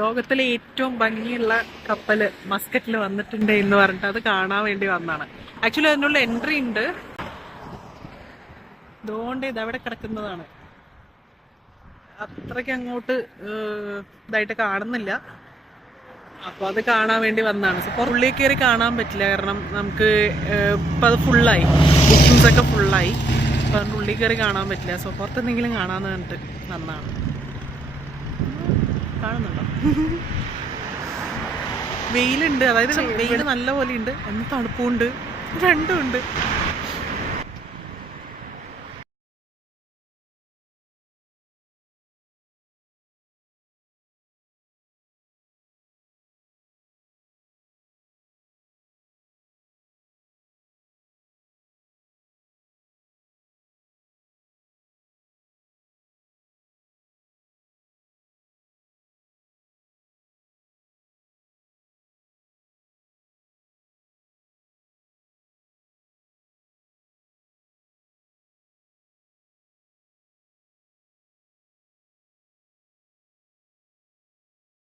ലോകത്തിലെ ഏറ്റവും ഭംഗിയുള്ള കപ്പല് മസ്കറ്റിൽ വന്നിട്ടുണ്ട് എന്ന് പറഞ്ഞിട്ട് അത് കാണാൻ വേണ്ടി വന്നാണ്. ആക്ച്വലി അതിനുള്ള എൻട്രി ഉണ്ട്. അതുകൊണ്ട് ഇതവിടെ കിടക്കുന്നതാണ്. അത്രയ്ക്ക് അങ്ങോട്ട് ഇതായിട്ട് കാണുന്നില്ല. അപ്പൊ അത് കാണാൻ വേണ്ടി വന്നതാണ്. സോ ഉള്ളിൽ കയറി കാണാൻ പറ്റില്ല, കാരണം നമുക്ക് ഇപ്പം അത് ഫുള്ളായി, ബുക്കിങ്സ് ഒക്കെ ഫുള്ളായി. അപ്പം അതുകൊണ്ട് ഉള്ളിൽ കയറി കാണാൻ പറ്റില്ല. സോ പുറത്തെന്തെങ്കിലും കാണാമെന്ന് പറഞ്ഞിട്ട് വന്നതാണ്. കാണുന്നുണ്ടോ? വെയിലുണ്ട്, അതായത് വെയിൽ നല്ല പോലെ ഉണ്ട്, എന്ത് തണുപ്പുണ്ട്, രണ്ടും ഉണ്ട്.